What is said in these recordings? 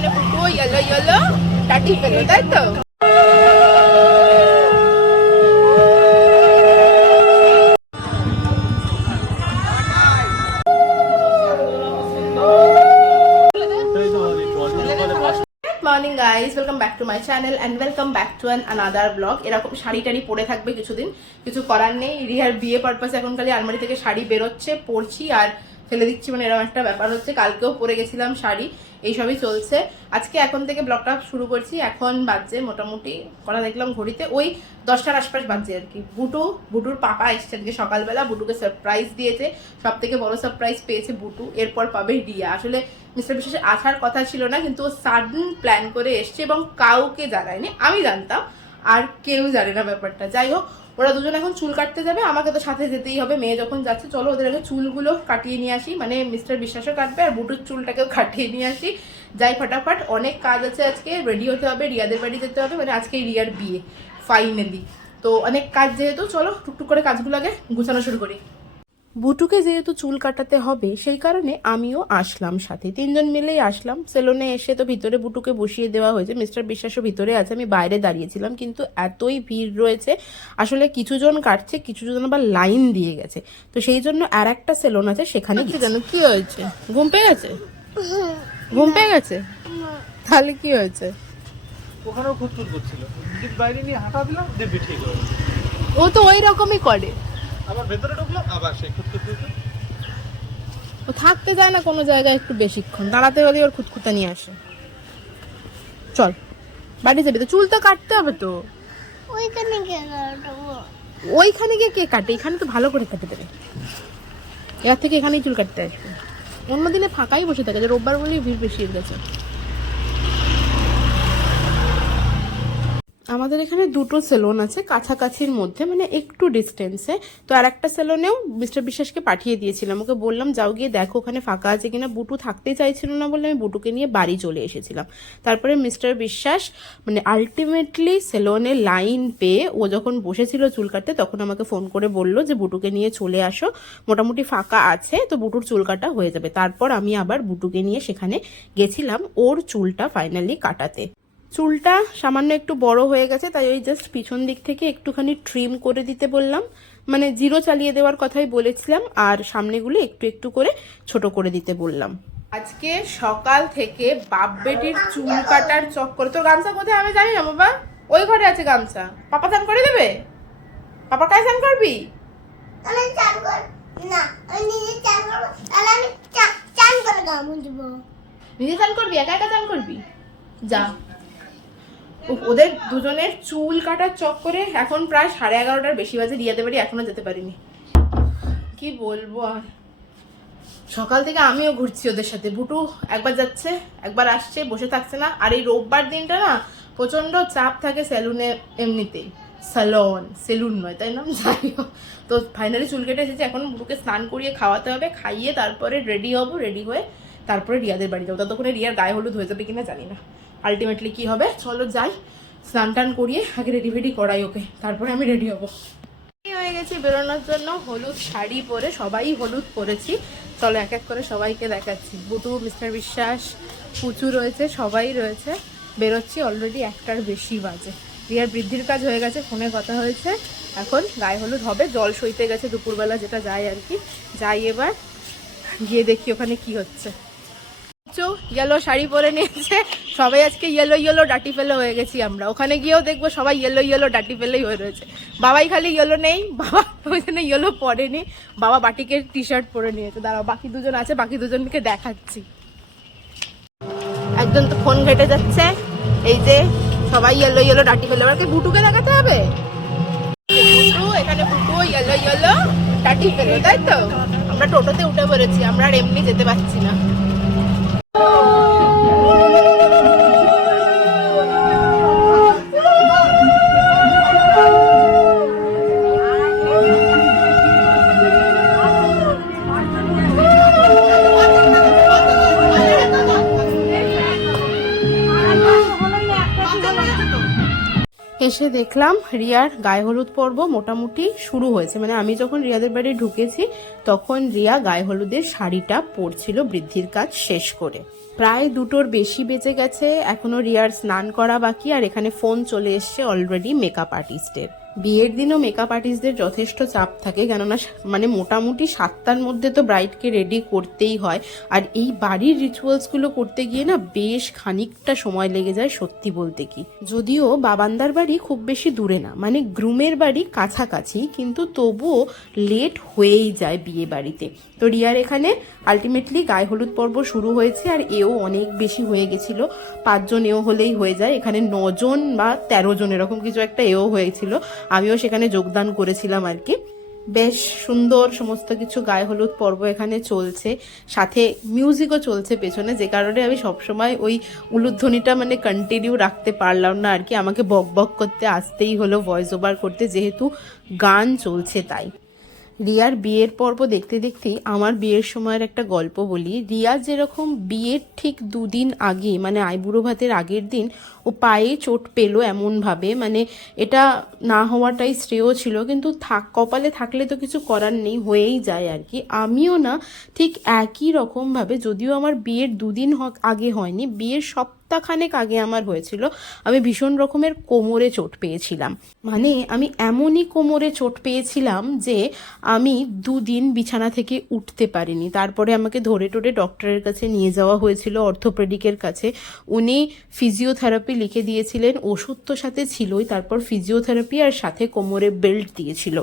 এখানে Putu yellow yellow ডাটি ফেলো, তাই তো? Morning guys, welcome back to my channel and welcome back to another blog. এরকম শাড়ি টাড়ি পরে থাকবে কিছুদিন, কিছু করার নেই। রিহার বিয়ে পারপাসে এখন খালি আলমারি থেকে শাড়ি বেরোচ্ছে, পরছি আর ফেলে দিচ্ছি, মানে এরকম একটা ব্যাপার হচ্ছে। কালকেও পরে গেছিলাম শাড়ি, এইসবই চলছে। আজকে এখন থেকে ব্লগটা শুরু করছি। এখন বাজছে মোটামুটি, করা দেখলাম ঘড়িতে, ওই 10টার আশপাশ বাজছে আর কি। বুটুর পাপা এসছে আজকে সকালবেলা, বুটুকে সারপ্রাইজ দিয়েছে। সব থেকে বড় সারপ্রাইজ পেয়েছে বুটু, এরপর পাবে রিয়া। আসলে মিস্টার বিশ্বাসের আসার কথা ছিল না, কিন্তু ও সাডেন প্ল্যান করে এসছে এবং কাউকে জানায়নি। আমি জানতাম, আর কেউ জানে না ব্যাপারটা। যাই হোক, ওরা দুজন এখন চুল কাটতে যাবে, আমাকে তো সাথে যেতেই হবে। মেয়ে যখন যাচ্ছে, চলো ওদের আগে চুলগুলো কাটিয়ে নিয়ে আসি। মানে মিস্টার বিশ্বাসও কাটবে আর বুটুর চুলটাকেও কাটিয়ে নিয়ে আসি। যাই ফটাফট, অনেক কাজ আছে আজকে। রেডি হতে হবে, রিয়াদের বাড়ি যেতে হবে, মানে আজকে রিয়ার বিয়ে ফাইনালি। তো অনেক কাজ যেহেতু, চলো টুকটুক করে কাজগুলো আগে গুছানো শুরু করি। বুটুকে যেহেতু চুল কাটাতে হবে, সেই কারণে আমিও আসলাম সাথে। তিনজন মিলেই আসলাম। সেলুনে এসে তো ভিতরে বুটুকে বসিয়ে দেওয়া হয়েছে, মিস্টার বিশ্বাসও ভিতরে আছে, আমি বাইরে দাঁড়িয়েছিলাম। কিন্তু এতই ভিড় রয়েছে, আসলে কিছুজন কাটছে, কিছুজন আবার লাইন দিয়ে গেছে। তো সেই জন্য আর একটা সেলুন আছে, সেখানে জানো কি হয়েছে? ঘুম পেয়ে গেছে? ঘুম পেয়ে গেছে? তাহলে কি হয়েছে? ওখানেও খুঁতখুত করছিল, বাইরে নিয়ে হাঁটা দিলাম, দেখবি ঠিক হয়ে গেছে। ও তো ওই রকমই করে, আবার ভেতরে ঢুকলাম, আবার সেই খুঁতখুত করছে। ও থাকতে যায় না কোনো জায়গায় একটু বেশিক্ষণ, দাঁড়াতে হলে ওর খুঁতখুতা নিয়ে আসে। চল বাড়ি যাবি তো, চুল তো কাটতে হবে তো। ওইখানে গিয়ে কে কাটে? এখানে তো ভালো করে কাটে দেবে। এর থেকে এখানেই চুল কাটতে আসবে। অন্যদিনে ফাঁকাই বসে থাকে, যে রোববার বলেই ভিড় বেশি হয়ে গেছে। আমাদের এখানে দুটো সেলুন আছে কাছাকাছির মধ্যে, মানে একটু ডিস্টেন্সে। তো আর একটা সেলুনেও মিস্টার বিশ্বাসকে পাঠিয়ে দিয়েছিলাম, ওকে বললাম যাও গিয়ে দেখো ওখানে ফাঁকা আছে কিনা। বুটু থাকতে চাইছিল না বলে আমি বুটুকে নিয়ে বাড়ি চলে এসেছিলাম। তারপরে মিস্টার বিশ্বাস মানে আলটিমেটলি সেলুনে লাইন পেয়ে, ও যখন বসেছিল চুল কাটতে, তখন আমাকে ফোন করে বলল যে বুটুকে নিয়ে চলে আসো, মোটামুটি ফাঁকা আছে, তো বুটুর চুল কাটা হয়ে যাবে। তারপর আমি আবার বুটুকে নিয়ে সেখানে গেছিলাম ওর চুলটা ফাইনালি কাটাতে। চুলটা সামান্য একটু বড় হয়ে গেছে, তাই ওই জাস্ট পিছন দিক থেকে একটুখানি ট্রিম করে দিতে বললাম, মানে জিরো চালিয়ে দেওয়ার কথাই বলেছিলাম, আর সামনেগুলো একটু একটু করে ছোট করে দিতে বললাম। আজকে সকাল থেকে বাপ বেটির চুল কাটার চক্কর। তোর গামছা কোথায় আমি জানি না বাবা, ওই ঘরে আছে গামছা। পাপা চান করে দেবে? পাপা কাজ চান করবি? নিজে চান করবি? একা একা চান করবি? যা। ওদের দুজনের চুল কাটার চক্করে এখন প্রায় 11:30 বেশি বাজে, রিয়াদের বাড়ি এখনো যেতে পারিনি। কি বলবো আর, সকাল থেকে আমিও ঘুরছি ওদের সাথে। বুটু একবার যাচ্ছে একবার আসছে, বসে থাকছে না। আর এই রোববার দিনটা না প্রচন্ড চাপ থাকে সেলুনে, এমনিতেই সেলুন নয়, তাই না? যাই হোক, তো ফাইনালি চুল কেটে এসেছে। এখন বুটুকে স্নান করিয়ে খাওয়াতে হবে, খাইয়ে তারপরে রেডি হবো। রেডি হয়ে তারপরে রিয়াদের বাড়ি যাবো। ততক্ষণে রিয়ার গায়ে হলুদ হয়ে যাবে কিনা জানি না, আলটিমেটলি কি হবে। চলো যাই, স্নান টান করিয়ে আগে রেডি ফেডি করাই ওকে, তারপরে আমি রেডি হবো। হয়ে গেছি বেরোনোর জন্য, হলুদ শাড়ি পরে, সবাই হলুদ পরেছি। চলো এক এক করে সবাইকে দেখাচ্ছি। বুটু, মিস্টার বিশ্বাস, পুচু রয়েছে, সবাই রয়েছে। বেরোচ্ছি, অলরেডি 1টার বেশি বাজে। রিয়ার বৃদ্ধির কাজ হয়ে গেছে, ফোনে কথা হয়েছে, এখন গায়ে হলুদ হবে। জল সইতে গেছে দুপুরবেলা, যেটা যায় আর কি। যাই এবার গিয়ে দেখি ওখানে কি হচ্ছে। ইয়েলো শাড়ি পরে নিয়েছে সবাই, আজকে ইয়েলো ইয়েলো ডাটি ফেলে হয়ে গেছি আমরা। ওখানে গিয়েও দেখবো সবাই ইয়েলো ইয়েলো ডাটি ফেলেই হয়ে রয়েছে। বাবাই খালি ইয়েলো নেই, বাবা ওই জন্য ইয়েলো পরেনি, বাবা বাটিকের টি শার্ট পরে নিয়েছে। দাঁড়াও, বাকি দুজন আছে, বাকি দুজনকে দেখাচ্ছি। একজন তো ফোন ঘেটে যাচ্ছে, এই যে সবাই ইয়েলো ইয়েলো ডাটি ফেলে। এবার বুটুকে দেখাতে হবে, বুটু এখানে, বুটু ইয়েলো ইয়েলো ডাটি ফেলো, তাই তো? আমরা টোটোতে উঠে পড়েছি, আমরা আর এমনি যেতে পারছি না। এসে দেখলাম রিয়ার গায়ে হলুদ পর্ব মোটামুটি শুরু হয়েছে। মানে আমি যখন রিয়াদের বাড়ি ঢুকেছি, তখন রিয়া গায়ে হলুদের শাড়িটা পরছিল বৃদ্ধির কাজ শেষ করে। প্রায় 2টোর বেশি বেজে গেছে, এখনো রিয়ার স্নান করা বাকি। আর এখানে ফোন চলে এসছে অলরেডি মেকআপ আর্টিস্টের। বিয়ের দিনও মেকআপ আর্টিস্টদের যথেষ্ট চাপ থাকে, কেননা মানে মোটামুটি 7টার মধ্যে তো ব্রাইডকে রেডি করতেই হয়। আর এই বাড়ির রিচুয়ালসগুলো করতে গিয়ে না বেশ খানিকটা সময় লেগে যায় সত্যি বলতে কি। যদিও বাবান্দার বাড়ি খুব বেশি দূরে না, মানে গ্রুমের বাড়ি কাছাকাছি, কিন্তু তবুও লেট হয়েই যায় বিয়ে বাড়িতে। তো রিয়ার এখানে আলটিমেটলি গায়ে হলুদ পর্ব শুরু হয়েছে, আর এও অনেক বেশি হয়ে গেছিল। 5 জন এও হলেই হয়ে যায়, এখানে 9 জন বা 13 জন এরকম কিছু একটা এও হয়েছিল। আমিও সেখানে যোগদান করেছিলাম আর কি। বেশ সুন্দর সমস্ত কিছু গায়ে হলুদ পর্ব এখানে চলছে, সাথে মিউজিকও চলছে পেছনে, যে কারণে আমি সবসময় ওই উলুধ্বনিটা মানে কন্টিনিউ রাখতে পারলাম না আর কি। আমাকে বক বক করতে আসতেই হলো ভয়েস ওভার করতে, যেহেতু গান চলছে তাই। রিয়ার বিয়ের পর্ব দেখতে দেখতেই আমার বিয়ের সময়ের একটা গল্প বলি। রিয়া যেরকম বিয়ের ঠিক 2 দিন আগে, মানে আইবুড়ো ভাতের আগের দিন, ও পায়ে চোট পেলো এমনভাবে, মানে এটা না হওয়াটাই শ্রেয় ছিল, কিন্তু কপালে থাকলে তো কিছু করার নেই, হয়েই যায় আর কি। আমিও না ঠিক একই রকমভাবে, যদিও আমার বিয়ের 2 দিন আগে হয়নি, বিয়ের সপ্তাহখানেক আগে আমার হয়েছিল। আমি ভীষণ রকমের কোমরে চোট পেয়েছিলাম, মানে আমি এমনই কোমরে চোট পেয়েছিলাম যে আমি 2 দিন বিছানা থেকে উঠতে পারিনি। তারপরে আমাকে ধরে টরে ডক্টরের কাছে নিয়ে যাওয়া হয়েছিল, অর্থোপেডিকের কাছে। উনি ফিজিওথেরাপি লিখে দিয়েছিলেন, ওষুধ তো সাথে ছিলই, তারপর ফিজিওথেরাপি আর সাথে কোমরে বেল্ট দিয়েছিল।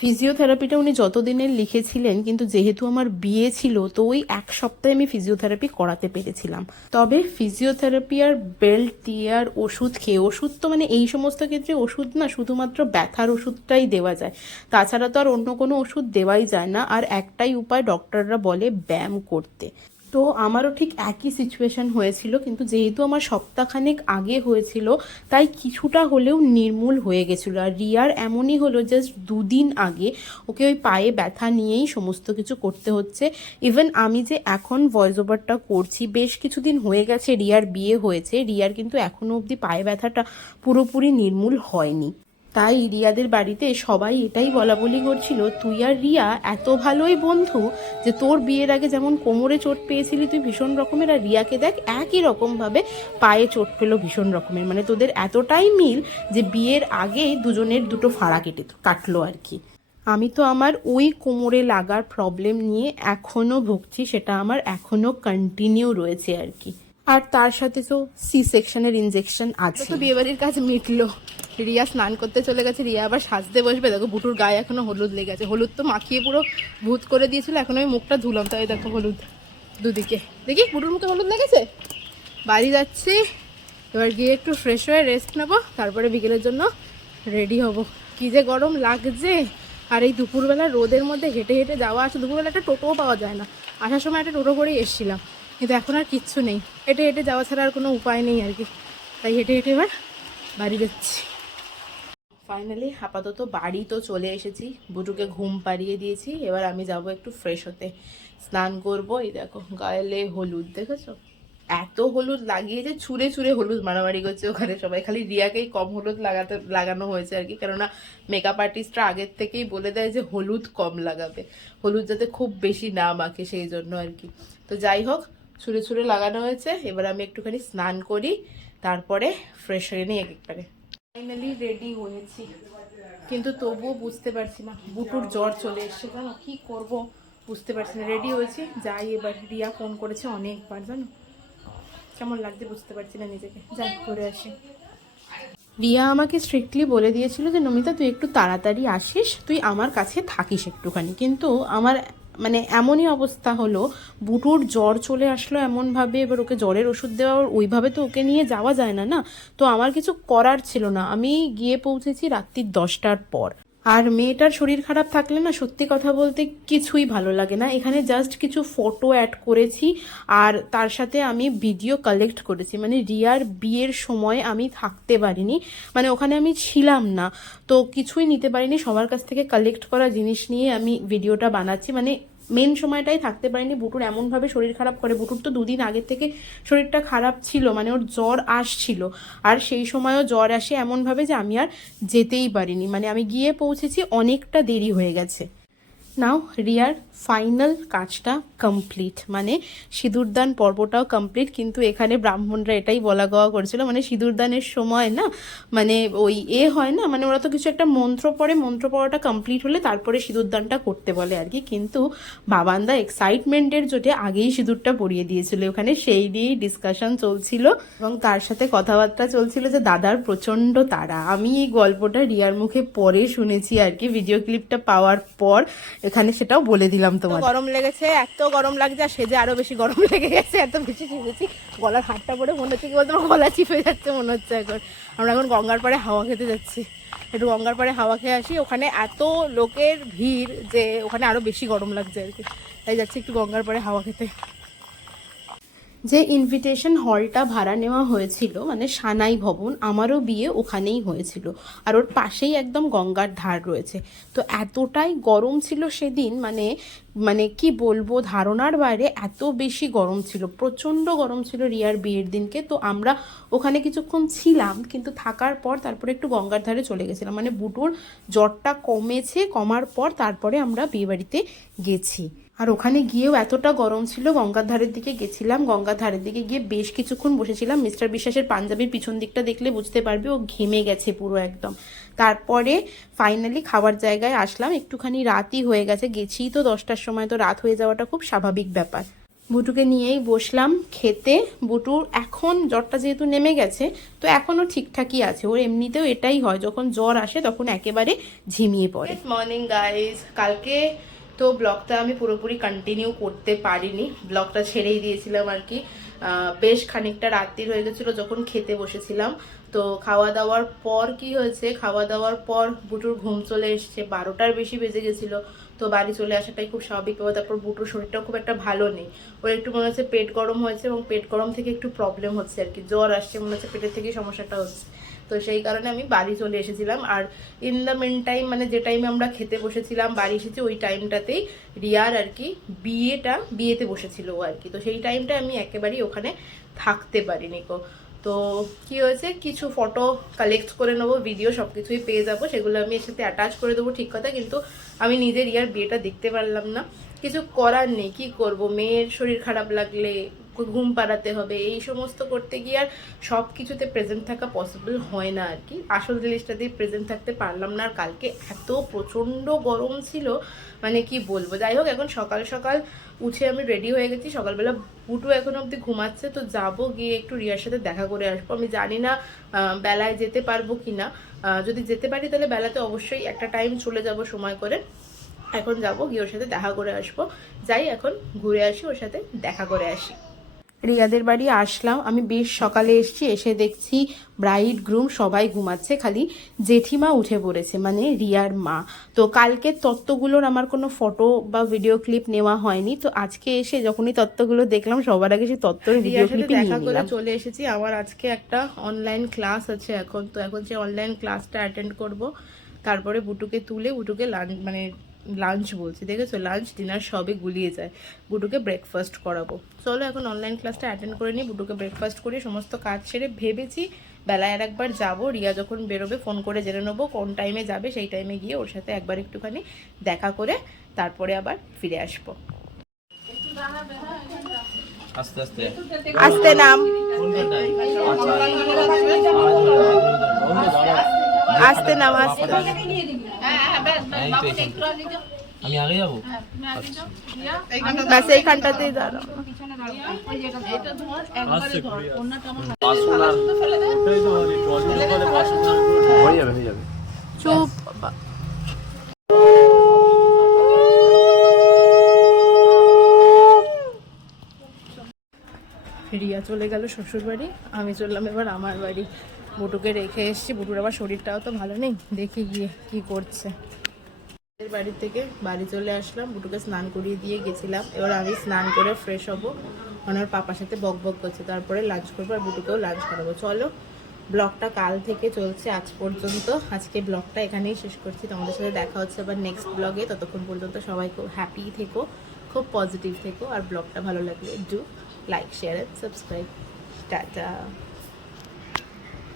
ফিজিওথেরাপিটা উনি যতদিনের লিখেছিলেন, কিন্তু যেহেতু আমার বিয়ে ছিল তো ওই 1 সপ্তাহে আমি ফিজিওথেরাপি করাতে পেরেছিলাম। তবে ফিজিওথেরাপি আর বেল্ট দিয়ে আর ওষুধ খেয়ে, ওষুধ তো মানে এই সমস্ত ক্ষেত্রে ওষুধ না, শুধুমাত্র ব্যথার ওষুধটাই দেওয়া যায়, তাছাড়া তো আর অন্য কোনো ওষুধ দেওয়াই যায় না। আর একটাই উপায়, ডক্টররা বলে ব্যায়াম করতে। তো আমারও ঠিক একই সিচুয়েশন হয়েছিল, কিন্তু যেহেতু আমার সপ্তাহখানেক আগে হয়েছিল তাই কিছুটা হলেও নির্মূল হয়ে গেছিলো। আর রিয়ার এমনই হলো, জাস্ট 2 দিন আগে ওকে ওই পায়ে ব্যথা নিয়েই সমস্ত কিছু করতে হচ্ছে। ইভেন আমি যে এখন ভয়েস ওভারটা করছি, বেশ কিছুদিন হয়ে গেছে রিয়ার বিয়ে হয়েছে, রিয়ার কিন্তু এখনও অবধি পায়ে ব্যথাটা পুরোপুরি নির্মূল হয়নি। তাই রিয়াদের বাড়িতে সবাই এটাই বলা বলি করছিল, তুই আর রিয়া এত ভালোই বন্ধু যে তোর বিয়ের আগে যেমন কোমরে চোট পেয়েছিলি তুই ভীষণ রকমের, আর রিয়াকে দেখ একই রকমভাবে পায়ে চোট পেলো ভীষণ রকমের, মানে তোদের এতটাই মিল যে বিয়ের আগেই দুজনের 2টো ফাড়া কাটলো আর কি। আমি তো আমার ওই কোমরে লাগার প্রবলেম নিয়ে এখনও ভুগছি, সেটা আমার এখনও কন্টিনিউ রয়েছে আর কি। আর তার সাথে তো সি সেকশনের ইনজেকশন আছে। তো বিয়েবাড়ির কাজ মিটলো, রিয়া স্নান করতে চলে গেছে, রিয়া আবার সাজতে বসবে। দেখো বুটুর গায়ে এখনো হলুদ লেগে আছে, হলুদ তো মাখিয়ে পুরো ভূত করে দিয়েছিল, এখন আমি মুখটা ধুলাম, তাই দেখো হলুদ দুদিকে। দেখি বুটুর মুখে হলুদ লেগেছে। বাড়ি যাচ্ছি, এবার গিয়ে একটু ফ্রেশ হয়ে রেস্ট নেবো, তারপরে বিকেলের জন্য রেডি হব। কি যে গরম লাগছে, আর এই দুপুরবেলা রোদের মধ্যে হেঁটে হেঁটে যাওয়া আছে। দুপুরবেলা একটা টোটোও পাওয়া যায় না, আসার সময় একটা টোটো করেই এসেছিলাম, কিন্তু এখন আর কিচ্ছু নেই, হেঁটে হেঁটে যাওয়া ছাড়া আর কোনো উপায় নেই আর কি। তাই হেঁটে হেঁটে এবার বাড়ি যাচ্ছি। ফাইনালি আপাতত বাড়ি তো চলে এসেছি, বুটুকে ঘুম পাড়িয়ে দিয়েছি, এবার আমি যাব একটু ফ্রেশ হতে, স্নান করবো। এই দেখো গায়ে হলুদ, দেখেছো এত হলুদ লাগিয়েছে, ছুঁড়ে ছুঁড়ে হলুদ মারামারি করছে ওখানে সবাই, খালি রিয়াকেই কম হলুদ লাগানো হয়েছে আর কি, কেননা মেকআপ আর্টিস্টরা আগের থেকেই বলে দেয় যে হলুদ কম লাগাবে, হলুদ যাতে খুব বেশি না মাখে, সেই জন্য আর কি। তো যাই হোক, ছুঁড়ে ছুঁড়ে লাগানো হয়েছে, এবার আমি একটুখানি স্নান করি, তারপরে ফ্রেশ হয়ে নিই একবারে। ফাইনালি রেডি হয়েছি, কিন্তু তবুও বুঝতে পারছি না, বুটুর জ্বর চলে এসছে, জানো কি করব বুঝতে পারছি না। রেডি হয়েছি, যাই এবার। রিয়া ফোন করেছে অনেকবার, জানো কেমন লাগছে বুঝতে পারছি না নিজেকে, যাই করে আসি। রিয়া আমাকে স্ট্রিক্টলি বলে দিয়েছিল যে নমিতা তুই একটু তাড়াতাড়ি আসিস, তুই আমার কাছে থাকিস একটুখানি, কিন্তু আমার মানে এমনই অবস্থা হলো, বুটুর জ্বর চলে আসলো এমনভাবে, এবার ওকে জ্বরের ওষুধ দেওয়া, ওইভাবে তো ওকে নিয়ে যাওয়া যায় না, তো আমার কিছু করার ছিল না। আমি গিয়ে পৌঁছেছি রাত্রি 10টার পর। আর মেয়েটার শরীর খারাপ থাকলে না সত্যি কথা বলতে কিছুই ভালো লাগে না। এখানে জাস্ট কিছু ফটো অ্যাড করেছি, আর তার সাথে আমি ভিডিও কালেক্ট করেছি, মানে রিয়ার বিয়ের সময় আমি থাকতে পারিনি, মানে ওখানে আমি ছিলাম না, তো কিছুই নিতে পারিনি, সবার কাছ থেকে কালেক্ট করা জিনিস নিয়ে আমি ভিডিওটা বানাচ্ছি। মানে মেন সময়টাই থাকতে পারিনি, বুটুর এমনভাবে শরীর খারাপ করে, বুটুর তো 2 দিন আগের থেকে শরীরটা খারাপ ছিল, মানে ওর জ্বর আসছিল, আর সেই সময়ও জ্বর আসে এমনভাবে যে আমি আর যেতেই পারিনি, মানে আমি গিয়ে পৌঁছেছি অনেকটা দেরি হয়ে গেছে। নাও রিয়ার ফাইনাল কাজটা কমপ্লিট, মানে সিঁদুরদান পর্বটাও কমপ্লিট। কিন্তু এখানে ব্রাহ্মণরা এটাই বলা গাওয়া করেছিল, মানে সিঁদুরদানের সময় না, মানে ওই হয় না, মানে ওরা তো কিছু একটা মন্ত্র পড়ে, মন্ত্র পড়াটা কমপ্লিট হলে তারপরে সিঁদুরদানটা করতে বলে আর কি। কিন্তু বাবান্দা এক্সাইটমেন্টের জোটে আগেই সিঁদুরটা পরিয়ে দিয়েছিল ওখানে, সেই নিয়েই ডিসকাশন চলছিল এবং তার সাথে কথাবার্তা চলছিল যে দাদার প্রচন্ড তাড়া। আমি এই গল্পটা রিয়ার মুখে পরে শুনেছি আর কি, ভিডিও ক্লিপটা পাওয়ার পর এখানে সেটাও বলে দিলাম। তোমার গরম লেগেছে, এত গরম লাগছে, আর সেজে আরো বেশি গরম লেগে গেছে, এত বেশি সেজেছি, গলার হাতটা পরে মনে হচ্ছে কি বলতো, গলা চিপে যাচ্ছে মনে হচ্ছে। আমরা এখন গঙ্গার পাড়ে হাওয়া খেতে যাচ্ছি, একটু গঙ্গার পাড়ে হাওয়া খেয়ে আসি। ওখানে এত লোকের ভিড় যে ওখানে আরো বেশি গরম লাগছে আর কি, তাই যাচ্ছি একটু গঙ্গার পাড়ে হাওয়া খেতে। যে ইনভিটেশন হলটা ভাড়া নেওয়া হয়েছিল, মানে সানাই ভবন, আমারও বিয়ে ওখানেই হয়েছিল, আর ওর পাশেই একদম গঙ্গার ধার রয়েছে। তো এতটাই গরম ছিল সেদিন, মানে মানে কি বলবো, ধারণার বাইরে এত বেশি গরম ছিল, প্রচণ্ড গরম ছিল রিয়ার বিয়ের দিনকে। তো আমরা ওখানে কিছুক্ষণ ছিলাম, কিন্তু থাকার পর তারপরে একটু গঙ্গার ধারে চলে গেছিলাম, মানে বুটুর জ্বরটা কমেছে, কমার পর তারপরে আমরা বিয়েবাড়িতে গেছি। আর ওখানে গিয়েও এতটা গরম ছিল, গঙ্গার ধারের দিকে গেছিলাম, গঙ্গার ধারের দিকে গিয়ে বেশ কিছুক্ষণ বসেছিলাম। মিস্টার বিশ্বাসের পাঞ্জাবির পিছন দিকটা দেখলে বুঝতে পারবে, ও ঘেমে গেছে পুরো একদম। তারপরে ফাইনালি খাবার জায়গায় আসলাম, একটুখানি রাতই হয়ে গেছে, গেছি তো 10টার সময়, তো রাত হয়ে যাওয়াটা খুব স্বাভাবিক ব্যাপার। বুটুকে নিয়েই বসলাম খেতে। বুটুর এখন জ্বরটা যেহেতু নেমে গেছে, তো এখনও ঠিকঠাকই আছে, ওর এমনিতেও এটাই হয়, যখন জ্বর আসে তখন একেবারে ঝিমিয়ে পড়ে। মর্নিং গাইজ, কালকে তো ব্লগটা আমি পুরোপুরি কন্টিনিউ করতে পারিনি, ব্লগটা ছেড়েই দিয়েছিলাম আর কি। বেশ খানিকটা রাত্রির হয়ে গেছিলো যখন খেতে বসেছিলাম। তো খাওয়া দাওয়ার পর কি হয়েছে, খাওয়া দাওয়ার পর বুটুর ঘুম চলে এসছে, 12টার বেশি বেজে গেছিলো। তো বাড়ি চলে আসাটাই খুব স্বাভাবিক ব্যাপার। তারপর বুটুর শরীরটাও খুব একটা ভালো নেই, ওর একটু মনে হচ্ছে পেট গরম হয়েছে, এবং পেট গরম থেকে একটু প্রবলেম হচ্ছে আর কি, জ্বর আসছে মনে হচ্ছে, পেটের থেকেই সমস্যাটা হচ্ছে। তো সেই কারণে আমি বাড়ি চলে এসেছিলাম। আর ইন দ্য মেন টাইম, মানে যে টাইমে আমরা খেতে বসেছিলাম, বাড়ি এসেছি, ওই টাইমটাতেই রিয়ার আর কি বিয়েতে বসেছিল ও আর কি। তো সেই টাইমটা আমি একেবারেই ওখানে থাকতে পারিনি গো। তো কি হয়েছে, কিছু ফটো কালেক্ট করে নেবো, ভিডিও সব কিছুই পেয়ে যাবো, সেগুলো আমি এর সাথে অ্যাটাচ করে দেবো, ঠিক কথা। কিন্তু আমি নিজে রিয়ার বিয়েটা দেখতে পারলাম না, কিছু করার নেই, কি করব, মেয়ের শরীর খারাপ লাগলে ঘুম পাড়াতে হবে, এই সমস্ত করতে গিয়ে আর সব কিছুতে প্রেজেন্ট থাকা পসিবল হয় না আর কি। আসল জিনিসটাতেই প্রেজেন্ট থাকতে পারলাম না। আর কালকে এত প্রচণ্ড গরম ছিল, মানে কি বলবো। যাই হোক, এখন সকাল সকাল উঠে আমি রেডি হয়ে গেছি, সকালবেলা বুটু এখন অবধি ঘুমাচ্ছে, তো যাবো, গিয়ে একটু রিয়ার সাথে দেখা করে আসবো। আমি জানি না বেলায় যেতে পারবো কি না, যদি যেতে পারি তাহলে বেলাতে অবশ্যই একটা টাইম চলে যাব সময় করে। এখন যাবো, গিয়ে ওর সাথে দেখা করে আসবো। যাই এখন ঘুরে আসি, ওর সাথে দেখা করে আসি। রিয়াদের বাড়ি আসলাম, আমি বেশ সকালে এসেছি, এসে দেখছি ব্রাইড গ্রুম সবাই ঘুমাচ্ছে, খালি জেঠিমা উঠে পড়েছে, মানে রিয়ার মা। তো কালকের তত্ত্বগুলোর আমার কোনো ফটো বা ভিডিও ক্লিপ নেওয়া হয়নি, তো আজকে এসে যখনই তত্ত্বগুলো দেখলাম, সবার আগে সেই তত্ত্বের ভিডিও ক্লিপই দেখা করে চলে এসেছি। আমার আজকে একটা অনলাইন ক্লাস আছে এখন, তো এখন যে অনলাইন ক্লাসটা অ্যাটেন্ড করব, তারপরে বুটুকে তুলে, বুটুকে লাঞ্চ বলছি, দেখেছো, লাঞ্চ ডিনার সবে গুলিয়ে যায়, বুটুকে ব্রেকফাস্ট করাবো। চলো এখন অনলাইন ক্লাসটা অ্যাটেন্ড করে নিই, বুটুকে ব্রেকফাস্ট করে সমস্ত কাজ সেরে ভেবেছি বেলায় আর একবার যাবো, রিয়া যখন বেরোবে ফোন করে জেনে নেবো কোন টাইমে যাবে, সেই টাইমে গিয়ে ওর সাথে একবার একটুখানি দেখা করে তারপরে আবার ফিরে আসবো। আস্তে আস্তে আস্তে নাম, আস্তে নাম, আস্তে। আমি আগে যাবো, ব্যাস এইখানটাতেই দাঁড়াও। চুপ বাবা। রিয়া চলে গেল শ্বশুর বাড়ি, আমি চললাম এবার আমার বাড়ি। বুটুকে রেখে এসেছি, বুটুর আবার শরীরটাও তো ভালো নেই, দেখি গিয়ে কি করছে। বাড়ি থেকে বাড়ি চলে আসলাম, বুটুকে স্নান করিয়ে দিয়ে গেছিলাম, এবার আমি স্নান করে ফ্রেশ হবো, ওনার পাপার সাথে বক বক করছে, তারপরে লাঞ্চ করবো, আর বুটুকেও লাঞ্চ করাবো। চলো, ব্লগটা কাল থেকে চলছে আজ পর্যন্ত, আজকে ব্লগটা এখানেই শেষ করছি, তোমাদের সাথে দেখা হচ্ছে আবার নেক্সট ব্লগে। ততক্ষণ পর্যন্ত সবাই খুব হ্যাপি থেকো, খুব পজিটিভ থেকো, আর ব্লগটা ভালো লাগলে do like, share and subscribe. Tata.